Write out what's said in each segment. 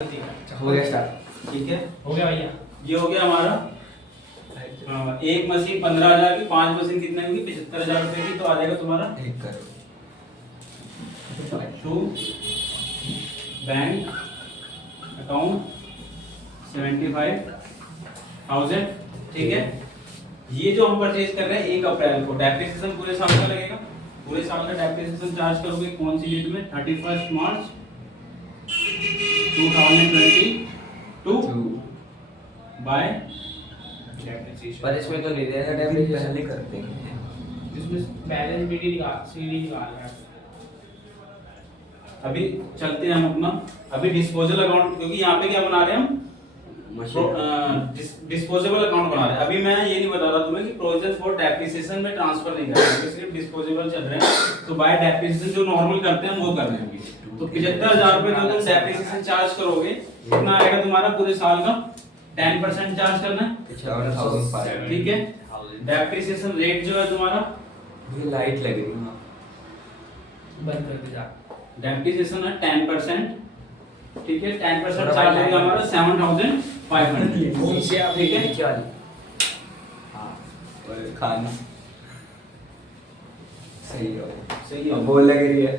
हो गया स्टार्ट। ठीक है, हो गया भैया। ये हो गया हमारा एक मशीन 15,000 की, 5 मशीन कितने होगी 75,000 रुपए की, तो आ जाएगा तुम्हारा 1 करोड़। To bank account 75,000। ठीक है, ये जो हम परचेज कर रहे हैं 1 अप्रैल को, डेप्रिसिएशन पूरे साल का लगेगा। पूरे साल का डेप्रिसिएशन चार्ज करोगे कौन सी डेट में? 31 मार्च 2022 बाय। पर इसमें तो नहीं देगा डेप्रिसिएशन, पहले करते हैं। इसमें बैलेंस बीडी निकाल, सीडी निकाल रहा है। अभी चलते हैं हम अपना, अभी डिस्पोजल अकाउंट, क्योंकि यहाँ पे क्या बना रहे हैं हम? डिस्पोजेबल अकाउंट बना रहे हैं। अभी मैं ये नहीं बता रहा तुम्हें कि प्रोविजन फॉर डेप्रिसिएशन में ट्रांसफर नहीं कर रहे हैं, सिर्फ डिस्पोजेबल चल रहे हैं। तो बाय डेप्रिसिएशन जो नॉर्मल करते हैं हम वो कर रहे हैं अभी। तो 75,000 रुपए जो तुम डेप्रिसिएशन चार्ज करोगे कितना आएगा तुम्हारा पूरे साल का? 10% चार्ज करना है। 7,500। ठीक है, डेप्रिसिएशन रेट जो है तुम्हारा, ये लाइट लग रही है। बंद कर दे जा। डेप्रिसिएशन है 10%। ठीक है, 10% चार्ज होगा हमारा 7,500। ठीक है, हाँ, और खाना सही है। सही है। अब बोल लग रही है।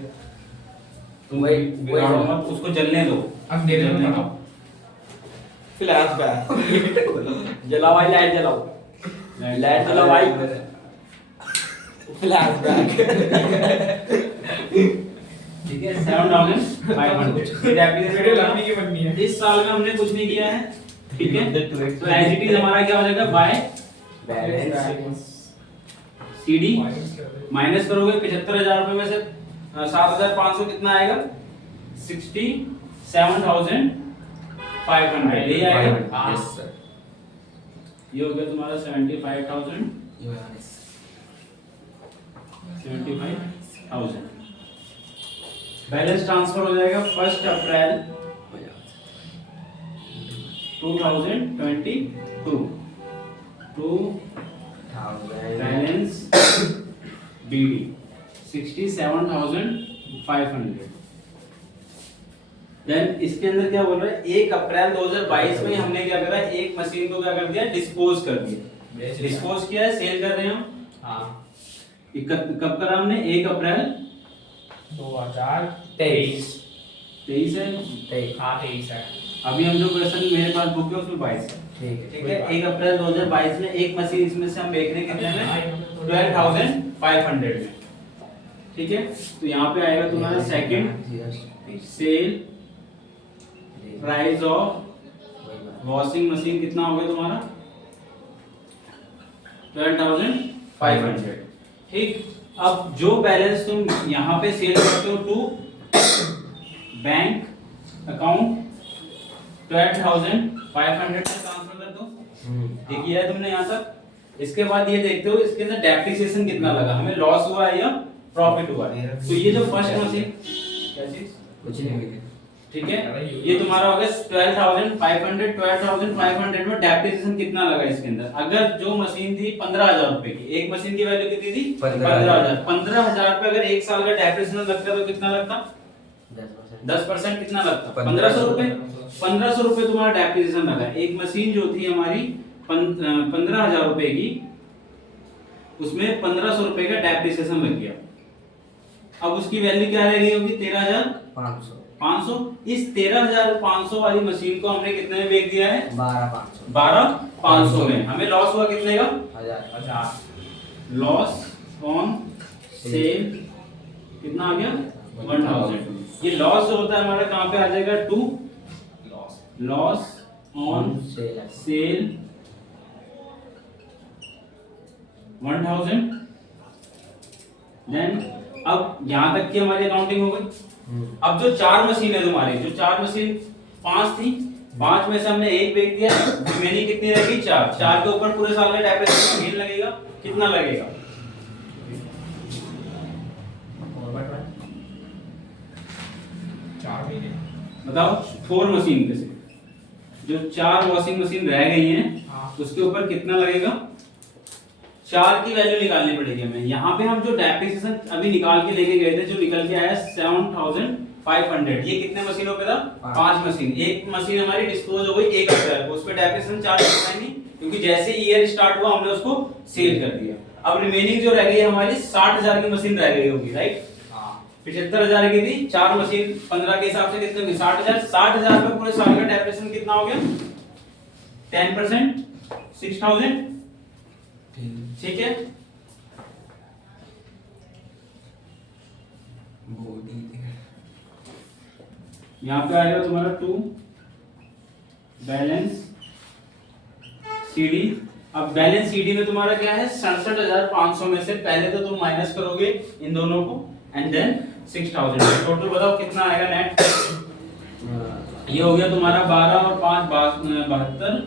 तुम वही बिगाड़ो मत, उसको जलने दो। अब दे दो ना। फ्लैश बैक जलाओ भाई, लाइट जलाओ, लाइट जलाओ भाई। Flash back. ठीक है, 7,500। वीडियो लंबी की बननी है। इस साल में हमने कुछ नहीं किया है। ठीक है, तो एज इट इज हमारा क्या हो जाएगा? बाय बैलेंस सीडी माइनस करोगे 75,000 रुपए में से 7,500 कितना आएगा? 67,500। यही आएगा। Yes sir. ये हो गया तुम्हारा 75,000। 75,000 बैलेंस ट्रांसफर हो जाएगा 1 अप्रैल 2022 टू बैलेंस बीडी 67,500। देन इसके अंदर क्या बोल रहा है? 1 अप्रैल 2022 में हमने क्या करा? एक मशीन को क्या कर दिया? डिस्पोज कर दिया। डिस्पोज किया है, सेल कर रहे हैं हम। हाँ, कब करा हमने? 1 अप्रैल 2023। 23 है। हाँ 23 है। अभी हम जो क्वेश्चन मेरे पास बुक है उसमें 22 है। ठीक है, 1 अप्रैल 2022 में एक मशीन इसमें से हम बेच रहे हैं कितने में? 12,500 में। ठीक है, तो यहाँ पे आएगा तुम्हारा second sale price of washing machine कितना हो गया तुम्हारा? 12,500। ठीक, अब जो बैलेंस तुम यहाँ पे सेल करते हो टू बैंक अकाउंट 12,500 ट्रांसफर कर दो। देखिए है तुमने यहाँ तक। इसके बाद ये देखते हो इसके अंदर डेप्रिसिएशन कितना लगा, हमें लॉस हुआ है या प्रॉफिट हुआ है। तो ये जो फर्स्ट मशीन, क्या चीज? कुछ नहीं हुई। ठीक है, ये तुम्हारा हो गया 12,500। 12,500 में डेप्रिसिएशन कितना लगा इसके अंदर? अगर जो मशीन थी 15,000 रुपए की, एक मशीन की वैल्यू कितनी थी? 15,000। 15,000 पे अगर एक साल का डेप्रिसिएशन लगता तो कितना लगता? 10% कितना लगता? 1,500 रुपए। 1,500 रुपए तुम्हारा डेप्रिसिएशन लगा। एक मशीन जो थी हमारी 15,000 रुपए की, उसमें 1,500 रुपए का डेप्रिसिएशन लग गया। अब उसकी वैल्यू क्या रह गई होगी? 13,500। इस 13,500 वाली मशीन को हमने कितने में बेच दिया है? 12,500 में। हमें लॉस हुआ कितने का? 1000। लॉस ऑन सेल कितना आ गया? 1,000। ये लॉस जो होता है हमारा कहाँ पे आ जाएगा? To loss on sale 1,000। Then अब यहाँ तक की हमारी अकाउंटिंग हो गई। अब जो 4 मशीन है तुम्हारी, जो 4 मशीन 5 थी, 5 में से हमने एक बेच दिया, रिमेनिंग कितनी रहेगी? 4। 4 के ऊपर पूरे साल में डेप्रिसिएशन गेन लगेगा, कितना लगेगा? 4 महीने बताओ। 4 मशीन में से जो 4 वॉशिंग मशीन रह गई हैं, उसके ऊपर कितना लगेगा? 4 की वैल्यू निकालनी पड़ेगी हमें। यहाँ पे हम जो डेप्रिसिएशन अभी निकाल के लेके गए थे, जो निकल के आया 7,500 500। ये कितने मशीनों पे था? 5 मशीन। एक मशीन हमारी डिस्पोज हो गई 1000 को, उस पे डेप्रिसिएशन चार्ज लगना ही नहीं, क्योंकि जैसे ही ईयर स्टार्ट हुआ हमने उसको सेल कर दिया। अब रिमेनिंग जो रह गई हमारी 60000 की मशीन रह गई होगी, राइट? 75000 की थी, 4 मशीन 15 के हिसाब से कितने होगी? 60000। 60000 में पूरे साल का डेप्रिसिएशन कितना हो गया? 10%, 6000। ठीक है, यहाँ पे आएगा तुम्हारा 2 बैलेंस सीडी। अब बैलेंस सीडी में तुम्हारा क्या है? 67500 में से पहले तो तुम माइनस करोगे इन दोनों को एंड देन 6000। टोटल बताओ कितना आएगा नेट? ये हो गया तुम्हारा 12 और 5 72,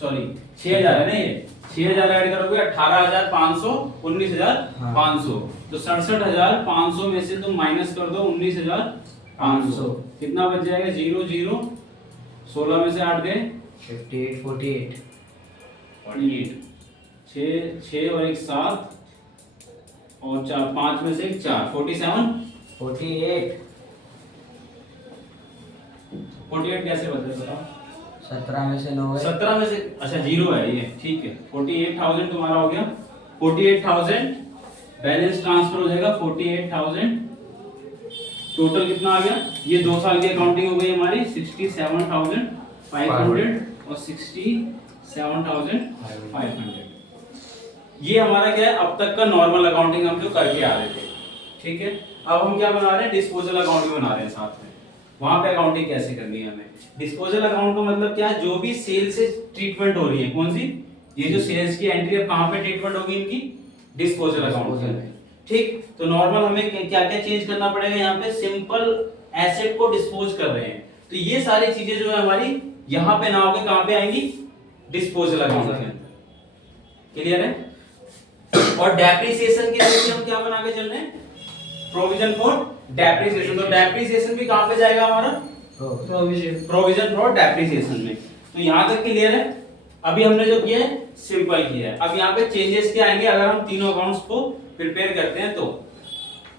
सॉरी 6000 है ना, ये 6000 ऐड करोगे 18500, 19500। तो 67500 में से तुम माइनस कर दो 19500, कितना बच जाएगा? 0 0, 16 में से 8 गए 58 48 48, 6 और 1 7 और 4 5 में से 4 47 48 48 कैसे बचे बताओ? 17 में से 9 गए 17 में से, अच्छा 0 है ये, ठीक है। 48000 तुम्हारा हो गया। 48000 बैलेंस ट्रांसफर हो जाएगा 48000। टोटल कितना आ गया? ये 2 साल की अकाउंटिंग हो गई हमारी 67500 और 67500। ये हमारा क्या है? अब तक का नॉर्मल अकाउंटिंग हम जो करके आ रहे थे, ठीक है। अब हम क्या बना रहे हैं? डिस्पोजल अकाउंट भी बना रहे हैं साथ में। वहां पे अकाउंटिंग कैसे करनी है हमें? डिस्पोजल अकाउंट का मतलब क्या है? जो भी सेल से ट्रीटमेंट हो रही है, कौन सी? ये जो सेल्स की एंट्री है, कहां पे ट्रीटमेंट होगी इनकी? डिस्पोजल अकाउंट में, ठीक। तो नॉर्मल हमें क्या क्या चेंज करना पड़ेगा? यहाँ पे सिंपल एसेट को डिस्पोज कर रहे हैं, तो ये सारी चीजें जो है हमारी यहाँ पे ना होके कहां पे आएंगी? डिस्पोजल अकाउंट के अंदर। क्लियर है? और डेप्रिसिएशन के लिए हम क्या बना के चल रहे हैं? Provision for depreciation. तो डेप्रिसिएशन भी कहां पे जाएगा हमारा? प्रोविजन फॉर डेप्रिसिएशन में। तो यहां तक क्लियर है? अभी हमने जो किया है सिंपल किया है। अब यहाँ पे चेंजेस क्या आएंगे अगर हम तीनों अकाउंट्स को प्रिपेयर करते हैं? तो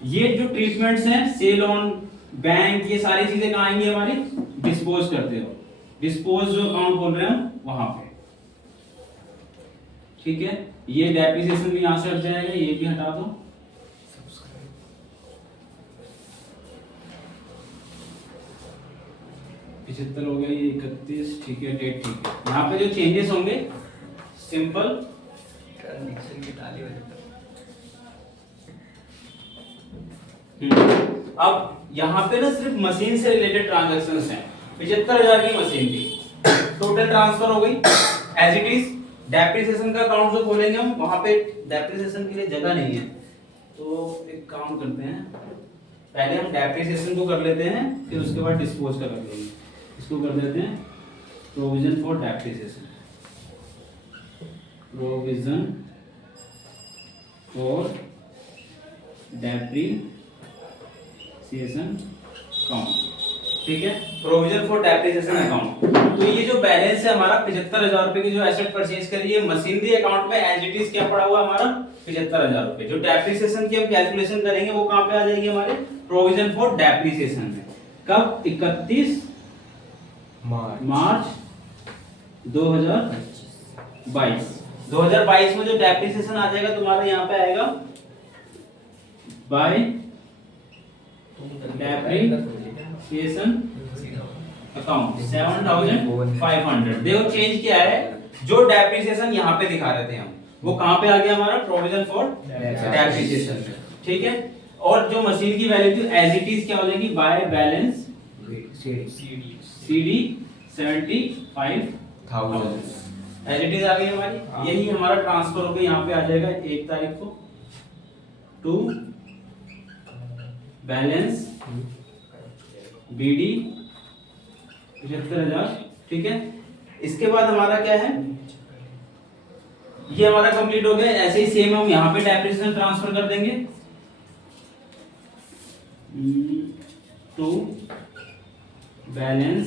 ये जो ट्रीटमेंट्स हैं, सेल ऑन बैंक, ये सारी चीजें कहां आएंगी हमारी? डिस्पोज करते हो, डिस्पोज जो अकाउंट बोल रहे हैं वहां पे, ठीक है। ये डेप्रिसिएशन भी यहां से हट जाएगा, ये भी हटा दो। 75 हो गया, ये 31, ठीक है, डेट ठीक है। यहाँ पे जो चेंजेस होंगे सिंपल ट्रांजैक्शन की ताली बजाता। अब यहाँ पे ना सिर्फ मशीन से रिलेटेड ट्रांजैक्शंस हैं। 75000 की मशीन थी, टोटल ट्रांसफर हो गई एज इट इज। डेप्रिसिएशन का अकाउंट जो खोलेंगे हम, वहां पे डेप्रिसिएशन के लिए जगह नहीं है, तो एक काम करते हैं, पहले हम डेप्रिसिएशन को कर लेते हैं, फिर उसके बाद डिस्पोज का कर लेंगे। इसको कर देते हैं provision for depreciation, provision for depreciation account, ठीक है। Provision for depreciation account. तो ये जो बैलेंस है हमारा 75000 रुपए की जो एसेट परचेज करी है मशीनरी अकाउंट में, एज इट इज क्या पड़ा हुआ हमारा? 75000 रुपए। जो डेप्रिसिएशन की हम कैलकुलेशन करेंगे वो कहां पे आ जाएगी हमारे? प्रोविजन फॉर डेप्रिसिएशन में। कब? 31 मार्च 2022। 2022 में जो डेप्रिसिएशन आ जाएगा तुम्हारा यहाँ पे आएगा बाय डेप्रिसिएशन अकाउंट 7500। देखो चेंज क्या है, जो डेप्रिसिएशन यहाँ पे दिखा रहे थे हम, वो कहाँ पे आ गया हमारा? प्रोविजन फॉर डेप्रिसिएशन, ठीक है। और जो मशीन की वैल्यू थी एज इट इज क्या हो जाएगी? By balance CD 75000 as it is आ गई हमारी। यही हमारा ट्रांसफर होकर यहाँ पे आ जाएगा 1 तारीख को टू बैलेंस बीडी 75000, ठीक है। इसके बाद हमारा क्या है? ये हमारा कंप्लीट हो गया। ऐसे ही सेम हम यहाँ पे डेप्रिसिएशन ट्रांसफर कर देंगे टू बैलेंस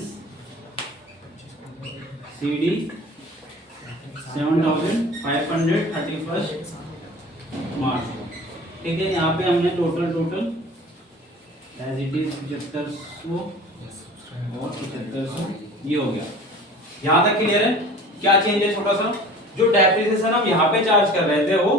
सीडी 7500 31 मार्च को, ठीक है, यहाँ पे हमने टोटल एज इट इज 7500 और 7500 ये हो गया। यहाँ तक क्लियर है? क्या चेंज है छोटा सा, जो डेप्रिसिएशन हम यहाँ पे चार्ज कर रहे थे वो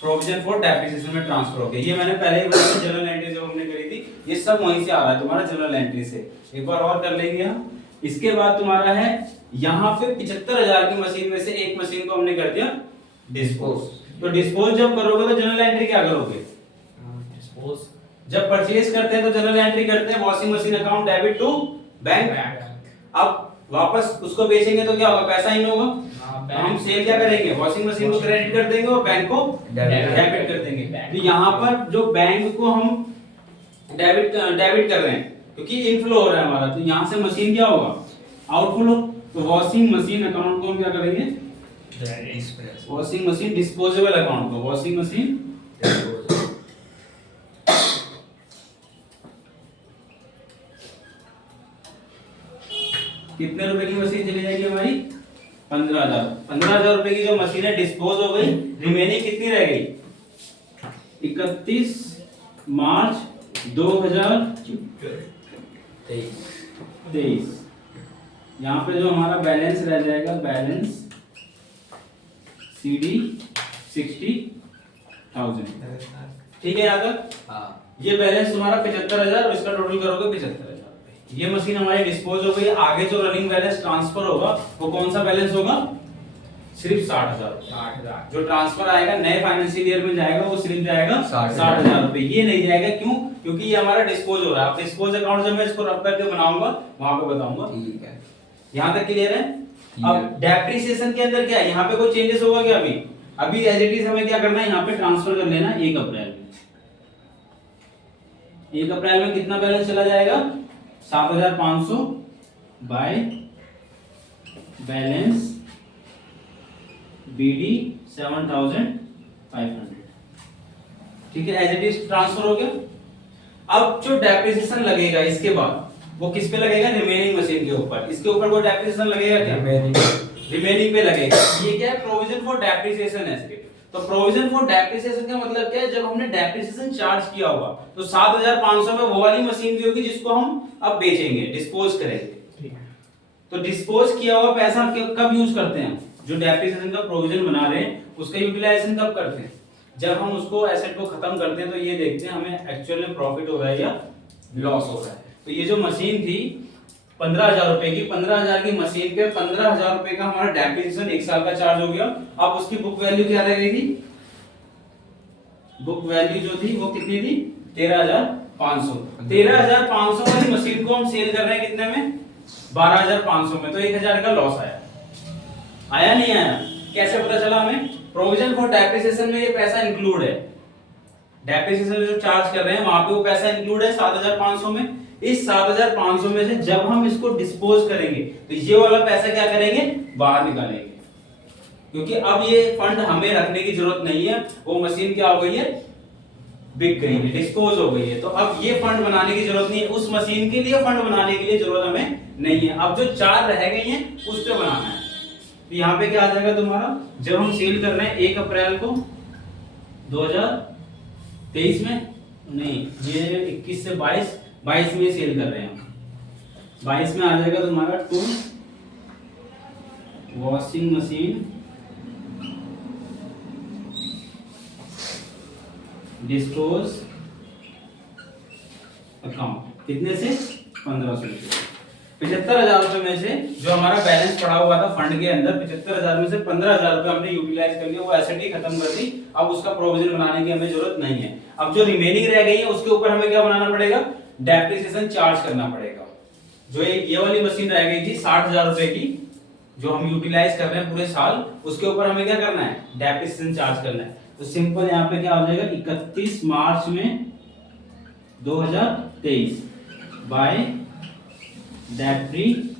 प्रोविजन फॉर डेप्रिसिएशन में ट्रांसफर हो गया। ये मैंने पहले ही बताया, जनरल एंट्री जब हमने करी थी ये सब वहीं से आ रहा है तुम्हारा जनरल एंट्री से। एक बार और कर लेंगे हम। इसके बाद तुम्हारा है यहाँ पे 75,000 की मशीन में से एक मशीन को हमने कर दिया डिस्पोज। तो डिस्पोज जब करोगे तो जनरल एंट्री क्या करोगे? डिस्पोज जब परचेज करते हैं तो जनरल एंट्री करते हैं washing machine account debit to bank. अब वापस उसको बेचेंगे तो क्या होगा? पैसा इन होगा। तो हम सेल क्या करेंगे? वॉशिंग मशीन को क्रेडिट कर देंगे और बैंक को डेबिट कर देंगे। तो यहाँ पर जो बैंक को हम डेबिट कर रहे हैं क्योंकि इनफ्लो हो रहा है हमारा, तो यहाँ से मशीन क्या होगा? आउटफ्लो। तो वॉशिंग मशीन अकाउंट को हम क्या करेंगे? वॉशिंग मशीन डिस्पोजेबल अकाउंट को वॉशिंग मशीन कितने रुपए की मशीन चली जाएगी हमारी? 15,000। 15,000 रुपए की जो मशीन है डिस्पोज हो गई। रिमेनिंग कितनी रह गई? 31 मार्च 2023। यहाँ पे जो हमारा बैलेंस रह जाएगा, बैलेंस CD 60,000। ठीक है यहाँ तक? हाँ। ये बैलेंस तुम्हारा 75,000 और इसका टोटल करोगे 75,000। ये मशीन हमारी डिस्पोज हो गई। आगे जो रनिंग बैलेंस ट्रांसफर होगा वो कौन सा बैलेंस होगा? सिर्फ 60,000। जो ट्रांसफर आएगा नए फाइनेंशियल ईयर में जाएगा वो सिर्फ जाएगा 60,000 रुपए। ये नहीं जाएगा, क्यों? क्योंकि ये हमारा डिस्पोज हो रहा है। अब डिस्पोज अकाउंट जब मैं इसको रब करके बनाऊंगा वहां पे बताऊंगा। ठीक है, यहाँ तक क्लियर है? अब डेप्रिसिएशन के अंदर क्या है? यहाँ पे कोई चेंजेस होगा क्या? अभी एज इट इज हमें क्या करना है? यहाँ पे ट्रांसफर कर लेना 1 अप्रैल में। 1 अप्रैल में कितना बैलेंस चला जाएगा? 7,500 बाय बैलेंस BD 7,500। ठीक है, एज इट इज ट्रांसफर हो गया। अब जो डेप्रिसिएशन लगेगा इसके बाद वो किस पे लगेगा? रिमेनिंग मशीन के ऊपर। इसके ऊपर कोई डेप्रिसिएशन लगेगा क्या? रिमेनिंग पे लगेगा। ये क्या है? प्रोविजन फॉर डेप्रिसिएशन है इसके। तो प्रोविजन फॉर डेप्रिसिएशन का मतलब क्या है? जब हमने डेप्रिसिएशन चार्ज किया होगा तो 7,500 में वो वाली मशीन भी होगी जिसको हम अब बेचेंगे, डिस्पोज करेंगे। तो डिस्पोज किया हुआ पैसा कब यूज करते हैं? जो डेप्रिसिएशन का प्रोविजन बना रहे हैं उसका यूटिलाइजेशन कब करते हैं? जब हम उसको एसेट को खत्म करते हैं तो ये देखते हैं हमें एक्चुअल में प्रॉफिट हो रहा है या लॉस हो रहा है। तो ये जो मशीन थी 15,000 रुपए की, 15,000 की मशीन पे 15,000 रुपए का हमारा डेप्रिसिएशन 1 साल का चार्ज हो गया। अब उसकी बुक वैल्यू क्या रहेगी? बुक वैल्यू जो थी वो कितनी थी? 13,500। 13,500 वाली मशीन को हम सेल कर रहे हैं कितने में? 12,500 में। तो 1,000 का लॉस आया। आया नहीं आया? कैसे पता चला हमें? प्रोविजन फॉर डेप्रिसिएशन में ये पैसा इंक्लूड है। डेप्रिसिएशन जो चार्ज कर रहे हैं वहां पे वो पैसा इंक्लूड है 7,500 में। इस 7,500 में से जब हम इसको डिस्पोज करेंगे तो ये वाला पैसा क्या करेंगे? बाहर निकालेंगे, क्योंकि अब ये फंड हमें रखने की जरूरत नहीं है। वो मशीन क्या हो गई है? बिक गई है, डिस्पोज हो गई है। तो अब ये फंड बनाने की जरूरत नहीं है। उस मशीन के लिए फंड बनाने के लिए जरूरत हमें नहीं है। अब जो 4 रह गई हैं उस पे बनाना है। तो यहाँ पे क्या आ जाएगा तुम्हारा? जब हम सेल कर रहे हैं 1 अप्रैल को 2023 में, नहीं ये 21 से 22 में सेल कर रहे हैं। 22 में आ जाएगा तुम्हारा 2 वॉशिंग मशीन डिस्पोज अकाउंट। कितने से? 1,500 से। 75,000 रुपए में से जो हमारा बैलेंस पड़ा हुआ था फंड के अंदर, 75,000 में से 15,000 रुपए हमने यूटिलाइज कर लिया, वो एसेट ही खत्म कर दी। अब उसका प्रोविजन बनाने की हमें जरूरत नहीं है। अब जो रिमेनिंग रह गई है उसके ऊपर हमें क्या बनाना पड़ेगा? डेप्रिसिएशन चार्ज करना पड़ेगा। जो ये वाली मशीन रह गई थी 60,000 रुपए की, जो हम यूटिलाइज कर रहे हैं पूरे साल, उसके ऊपर हमें क्या करना है? डेप्रिसिएशन चार्ज करना है। तो सिंपल यहाँ पे क्या हो जाएगा? 31 मार्च में 2023 बाय डेप्रिसिएशन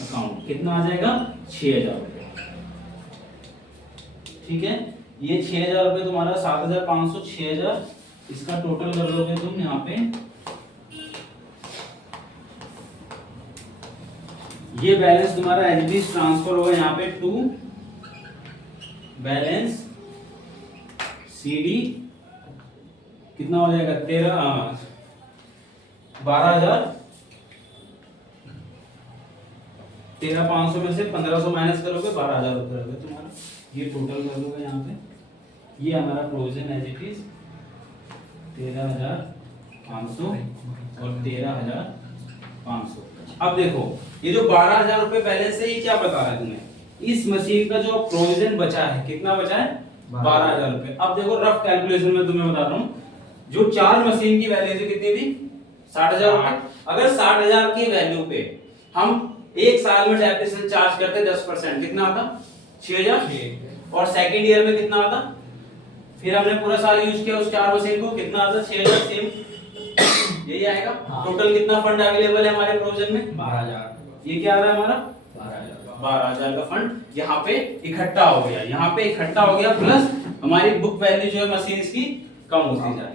अकाउंट कितना आ जाएगा? 6,000 रुपए। ठीक है, ये 6,000 रुपए तुम्हारा 7,500 6,000, इसका टोटल कर लोगे तुम यहाँ पे। ये बैलेंस तुम्हारा एज ट्रांसफर होगा यहाँ पे टू बैलेंस CD कितना हो जाएगा 13,500 में से 1,500 माइनस करोगे 12,000 रुपये होगा तुम्हारा। ये टोटल कर दोगे यहाँ पे, ये हमारा प्रोविजन एज इट इज 13,500 और 13,500। अब देखो ये जो 12,000 रुपये बैलेंस है ये क्या बता रहा है तुम्हें, इस मशीन का जो प्रोविजन बचा है कितना बचा है 12,000 रुपये। अब देखो रफ कैलकुलेशन में तुम्हें बता रहा हूँ, जो 4 मशीन की वैल्यू थी कितनी थी 60,000 रुपये। अगर 60,000 की वैल्यू पे हम एक साल में डेप्रिसिएशन चार्ज करते 10% कितना आता 6,000, और सेकंड ईयर में कितना आता, फिर हमने पूरा साल यूज किया उस 4 मशीन को कितना आता 6,000 सेम यही आएगा। टोटल कितना फंड अवेलेबल है हमारे प्रोविजन में 12,000। ये क्या आ रहा है हमारा 12,000 का फंड यहाँ पे इकट्ठा हो गया, यहाँ पे इकट्ठा हो गया, प्लस हमारी बुक वैल्यू जो है मशीन्स की कम होती जा रही है।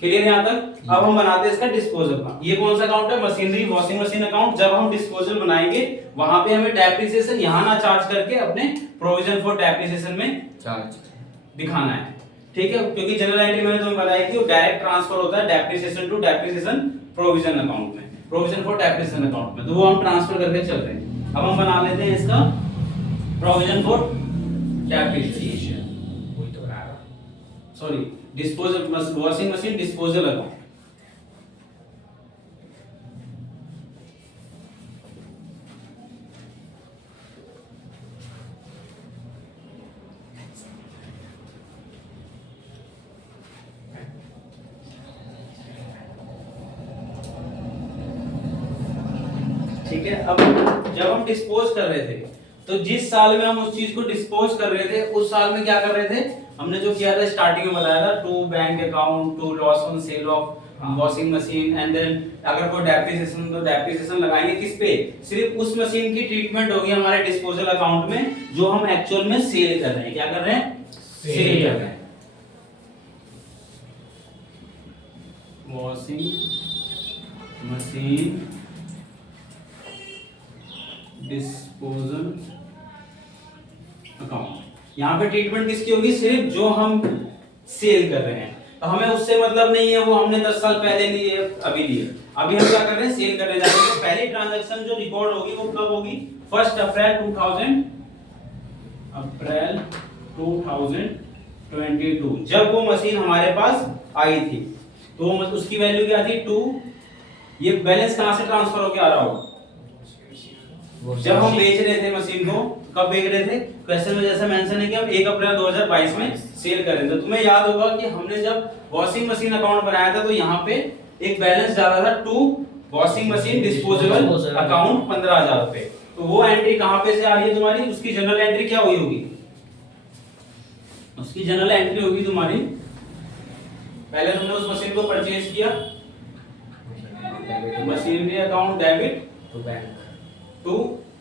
क्लियर यहाँ तक। अब हम बनाते हैं इसका डिस्पोजल का। ये कौन सा अकाउंट है मशीनरी वॉशिंग मशीन अकाउंट। जब हम डिस्पोजल बनाएंगे वहां पे हमें डेप्रिसिएशन यहाँ ना चार्ज करके अपने प्रोविजन फॉर डेप्रिसिएशन में चार्ज दिखाना है, ठीक है। क्योंकि जनरल एंट्री मैंने तुम्हें बताया कि वो डायरेक्ट ट्रांसफर होता है depreciation to depreciation provision account में, प्रोविजन फॉर डेप्रिसिएशन अकाउंट में, तो वो हम ट्रांसफर करके चल रहे हैं। अब हम बना लेते हैं इसका प्रोविजन फॉर डेप्रिसिएशन, वही तो बना रहा sorry disposal washing machine disposal account. ठीक है। अब जब हम डिस्पोज कर रहे थे तो जिस साल में हम उस चीज को डिस्पोज कर रहे थे उस साल में क्या कर रहे थे, हमने जो किया था स्टार्टिंग में बताया था to bank account to loss on sale of washing machine and then अगर कोई डेप्रिसिएशन तो डेप्रिसिएशन लगाएंगे किस पे, सिर्फ उस मशीन की ट्रीटमेंट होगी हमारे डिस्पोजल अकाउंट में जो हम एक्चुअल में सेल कर रहे हैं। क्या कर रहे हैं सेल कर रहे हैं। वॉशिंग मशीन डिस्पोजल अकाउंट, यहाँ पे ट्रीटमेंट किसकी होगी, सिर्फ जो हम सेल कर रहे हैं। तो हमें उससे मतलब नहीं है वो हमने 10 साल पहले लिए अभी लिए, अभी हम क्या कर रहे हैं सेल करने जा रहे हैं। तो पहली ट्रांजैक्शन जो रिकॉर्ड होगी वो कब होगी 1 अप्रैल 2022, जब वो मशीन हमारे पास आई थी। तो उसकी वैल्यू क्या थी 2। ये बैलेंस कहां से ट्रांसफर होके आ रहा होगा, जब हम बेच रहे थे मशीन को। कब बेच रहे थे, क्वेश्चन में जैसा मेंशन है कि हम 1 अप्रैल 2022 में सेल कर रहे थे। तुम्हें याद होगा कि हमने जब वॉशिंग मशीन अकाउंट बनाया था तो यहाँ पे एक बैलेंस डाला था to washing machine disposable account 15,000 रुपए। तो वो एंट्री कहाँ पे से आ रही है तुम्हारी, उसकी जनरल एंट्री क्या हुई होगी, उसकी जनरल एंट्री होगी तुम्हारी, पहले तुमने उस मशीन को परचेज किया, machinery account debit to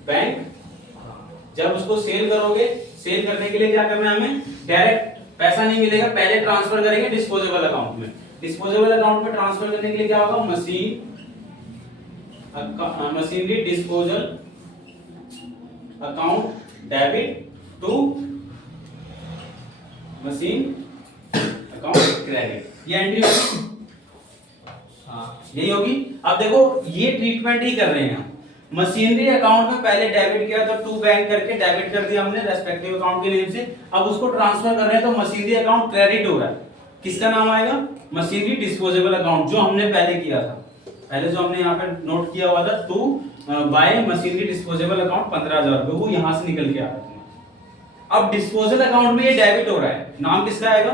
bank. जब उसको सेल करोगे, सेल करने के लिए क्या करना है हमें, डायरेक्ट पैसा नहीं मिलेगा, पहले ट्रांसफर करेंगे डिस्पोजेबल अकाउंट में। डिस्पोजेबल अकाउंट में ट्रांसफर करने के लिए क्या होगा, machinery disposal account debit to machine account credit, ये एंट्री होगी, यही होगी। अब देखो ये ट्रीटमेंट ही कर रहे हैं हम। मशीनरी अकाउंट में पहले डेबिट किया तो टू बैंक करके डेबिट कर दिया हमने रेस्पेक्टिव अकाउंट के नेम से। अब उसको ट्रांसफर कर रहे हैं तो मशीनरी अकाउंट क्रेडिट हो रहा है, किसका नाम आएगा, मशीनरी डिस्पोजेबल अकाउंट, जो हमने पहले किया था। पहले जो हमने यहाँ पे नोट किया हुआ था to by machinery disposable account 15,000 रुपए, वो यहाँ से निकल के आ रहा है। अब डिस्पोजल अकाउंट में ये डेबिट हो रहा है, नाम किसका आएगा,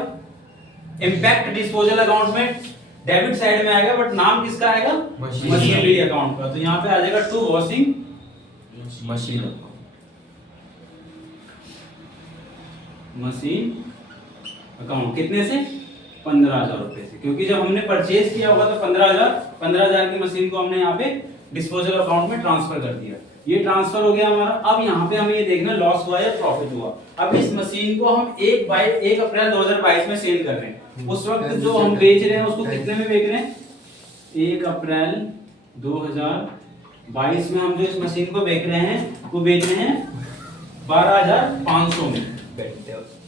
इंपैक्ट डिस्पोजल अकाउंट में डेबिट साइड में आएगा, बट नाम किसका आएगा, मशीनरी अकाउंट का। तो यहाँ पे आ जाएगा टू वॉशिंग मशीन अकाउंट, कितने से 15,000 रुपए से, क्योंकि जब हमने परचेज किया होगा तो 15,000 की मशीन को हमने यहाँ पे डिस्पोजल अकाउंट में ट्रांसफर कर दिया। ये ट्रांसफर हो गया हमारा। अब यहाँ पे हमें ये देखना लॉस हुआ या प्रॉफिट हुआ। अब इस मशीन को हम 1 अप्रैल 2022 में सेल कर रहे हैं। उस वक्त जो हम बेच रहे हैं उसको कितने में बेच रहे हैं, 1 अप्रैल 2022 में हम जो इस मशीन को बेच रहे हैं वो बेच रहे हैं 12,500 में,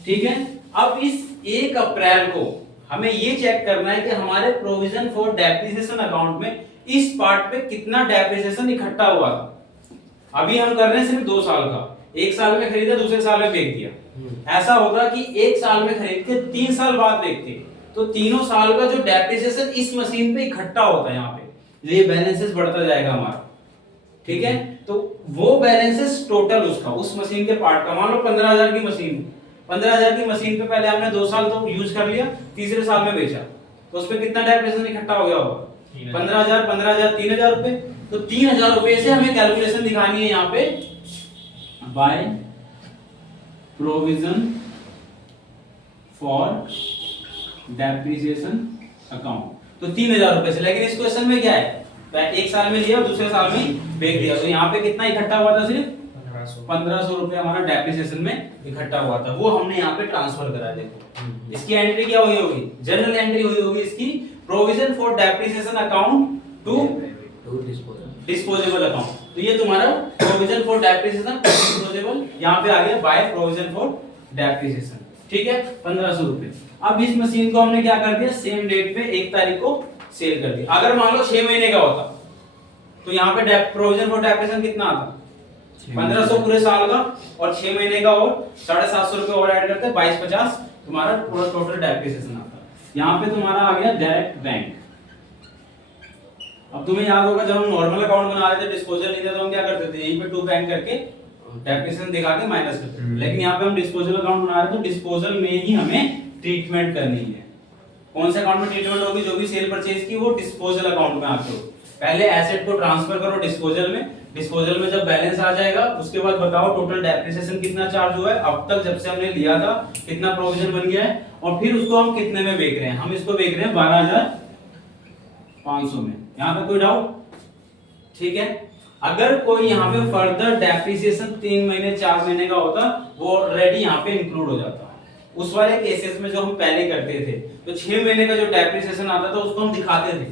ठीक है। अब इस 1 अप्रैल को हमें ये चेक करना है कि हमारे प्रोविजन फॉर डेप्रिसिएशन अकाउंट में इस पार्ट पे कितना डेप्रिसिएशन इकट्ठा हुआ था। अभी हम कर रहे हैं सिर्फ 2 साल का, 1 साल में खरीदा दूसरे साल में बेच दिया। ऐसा होता कि 1 साल में खरीद के 3 साल बाद बेचते, तो तीनों साल का जो डेप्रिसिएशन इस मशीन पे इकट्ठा होता है यहाँ पे, ये बैलेंसेस बढ़ता जाएगा हमारा। ठीक है, तो वो बैलेंसेस टोटल उसका, उस मशीन के पार्ट का, मान लो 15,000 की मशीन, 15,000 की मशीन पे पहले हमने 2 साल तो यूज कर लिया, तीसरे साल में बेचा, तो उस पे कितना डेप्रिसिएशन इकट्ठा हो गया होगा? 15,000 15,000 3,000 रुपए। तो 3,000 रुपए से हमें कैलकुलेशन दिखानी है यहाँ पे, by provision for depreciation account. तो 3,000 रुपए से, लेकिन इस क्वेश्चन में क्या है, 1 साल में लिया और दूसरे साल में बेच दिया, तो यहाँ पे कितना इकट्ठा हुआ था? सिर्फ 1500 रुपए हमारा डेप्रिसिएशन में इकट्ठा हुआ था, वो हमने यहाँ पे ट्रांसफर करा। देखो इसकी एंट्री क्या हुई होगी? जनरल एंट्री हुई होगी इसकी, provision for depreciation account to disposable account. तो ये तुम्हारा प्रोविजन फॉर डेप्रिसिएशन डिस्पोजेबल, यहाँ पे आ गया बाय प्रोविजन फॉर डेप्रिसिएशन। ठीक है, 1500 रुपए। अब इस मशीन को हमने क्या कर दिया, सेम डेट पे 1 तारीख को सेल कर दिया। अगर मान लो 6 महीने का होता तो यहाँ पे प्रोविजन फॉर डेप्रिसिएशन कितना आता? 1500 पूरे साल का और 6 महीने का और 750 रुपए और ऐड करते, 2250 तुम्हारा पूरा टोटल डेप्रिसिएशन आता। यहाँ पे तुम्हारा आ गया डायरेक्ट बैंक। अब तुम्हें याद होगा जब हम नॉर्मल अकाउंट बना रहे थे, डिस्पोजल नहीं था, तो हम क्या करते थे, यहीं पे टू बैंक करके डेप्रिसिएशन दिखा के माइनस करते थे। लेकिन यहाँ पे हम डिस्पोजल अकाउंट बना रहे हैं, तो डिस्पोजल में ही हमें ट्रीटमेंट करनी है। कौन से अकाउंट में ट्रीटमेंट होगी? जो भी सेल परचेज की वो डिस्पोजल अकाउंट में आते हो। पहले एसेट को ट्रांसफर करो डिस्पोजल में, डिस्पोजल में जब बैलेंस आ जाएगा उसके बाद बताओ टोटल डेप्रिसिएशन कितना चार्ज हुआ है अब तक, जब से हमने लिया था कितना प्रोविजन बन गया है, और फिर उसको हम कितने में बेच रहे हैं। हम इसको बेच रहे हैं 12,500 में। यहाँ पे कोई डाउट? ठीक है, अगर कोई यहाँ पे फर्दर डेप्रिसिएशन 3 महीने 4 महीने का होता, वो ऑलरेडी यहाँ पे इंक्लूड हो जाता। उस वाले केसेस में जो हम पहले करते थे, तो 6 महीने का जो डेप्रिसिएशन आता था उसको हम दिखाते थे।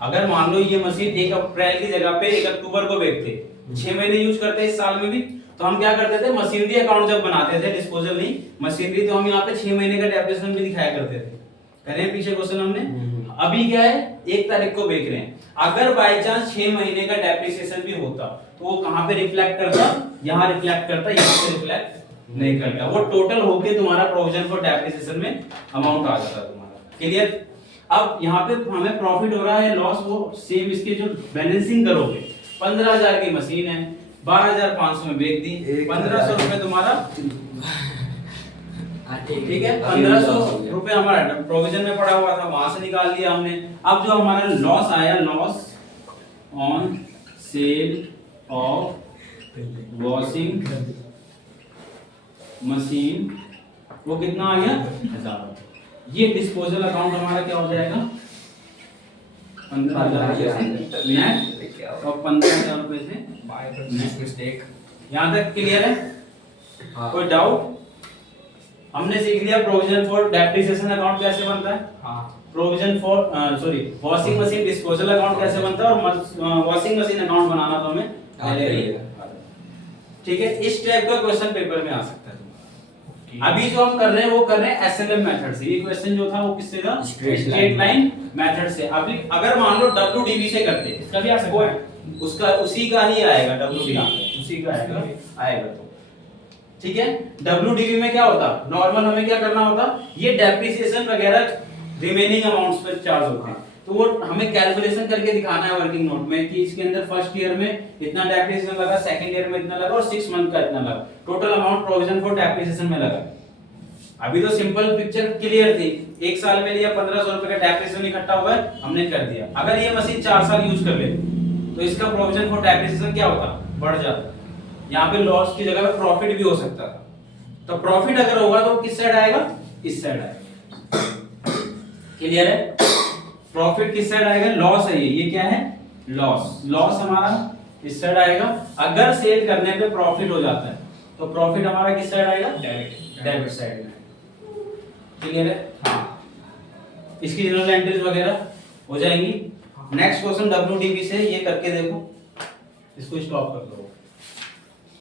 अगर मान लो ये मशीन 1 अप्रैल की जगह पे 1 अक्टूबर को बेचते, 6 महीने यूज करते इस साल में भी, तो हम क्या करते थे, मशीनरी अकाउंट जब बनाते थे, डिस्पोजल नहीं मशीनरी, तो हम यहाँ पे 6 महीने का डेप्रिसिएशन भी दिखाया करते थे। करें पीछे क्वेश्चन हमने। अभी क्या है, 1 तारीख को बेच रहे हैं, अगर बाय चांस 6 महीने का डेप्रिसिएशन भी होता तो वो कहाँ पे रिफ्लेक्ट करता? यहाँ रिफ्लेक्ट करता, यहाँ पे रिफ्लेक्ट नहीं करता। वो टोटल होके तुम्हारा प्रोविजन फॉर डेप्रिसिएशन में अमाउंट आ जाता तुम्हारा। क्लियर? अब यहाँ पे हमें प्रॉफिट हो रहा है लॉस, वो सेम इसके जो बैलेंसिंग करोगे, 15,000 की मशीन है, 12,500 में बेच दी, 1,500 रुपए तुम्हारा। ठीक है, 1,500 रुपए हमारा प्रोविजन में पड़ा हुआ था, वहां से निकाल लिया हमने। अब जो हमारा लॉस आया, loss on sale of washing machine, वो कितना आ गया? 1000। ये डिस्पोजल अकाउंट हमारा क्या हो जाएगा? 15,000 नेट और 15,000 रुपए से मिस्टेक। यहाँ तक क्लियर है? कोई डाउट? हमने सीख लिया प्रोविजन फॉर डेप्रिसिएशन अकाउंट कैसे बनता है, provision for washing machine disposal account कैसे बनता है, और वॉशिंग मशीन अकाउंट बनाना तो हमें पहले ही है। ठीक है, इस टाइप का क्वेश्चन पेपर में आ सकता है। अभी जो हम कर रहे हैं वो कर रहे हैं एसएलएम मेथड से। ये क्वेश्चन जो था वो किससे था? स्ट्रेट लाइन मेथड से। अभी अगर मान लो डब्ल्यूडीबी से करते, इसका भी आ सकता है, उसका उसी का ही आएगा, डब्ल्यूडीबी उसी का आएगा तो ठीक है। डब्ल्यूडीबी में क्या होता, नॉर्मल हमें क्या करना होता, ये डेप्रिसिएशन वगैरह रिमेनिंग अमाउंट्स पर चार्ज होते हैं, तो वो हमें कैलकुलेशन करके दिखाना है वर्किंग नोट में कि इसके अंदर फर्स्ट ईयर में इतना डेप्रिसिएशन लगा, सेकंड ईयर में इतना लगा और 6 मंथ का इतना लगा, total amount provision for depreciation में लगा। अभी तो सिंपल पिक्चर क्लियर थी, 1 साल में लिया 1500 रुपए का डेप्रिसिएशन इकट्ठा हुआ है, हमने कर दिया। अगर ये मशीन 4 साल यूज कर ले तो इसका प्रोविजन फॉर डेप्रिसिएशन क्या होता, बढ़ जाता। यहाँ पे लॉस की जगह पे प्रॉफिट भी हो सकता था, तो प्रॉफिट अगर होगा तो किस साइड आएगा, इस साइड आएगा। क्लियर है? प्रॉफिट किस साइड आएगा, लॉस है ये क्या है, लॉस, लॉस हमारा इस साइड आएगा। अगर सेल करने पे प्रॉफिट हो जाता है तो प्रॉफिट हमारा किस साइड आएगा, डेबिट साइड में। क्लियर है? हाँ, इसकी जनरल एंट्रीज वगैरह हो जाएंगी। नेक्स्ट क्वेश्चन डब्ल्यूडीबी से ये करके देखो, इसको स्टॉप कर दो।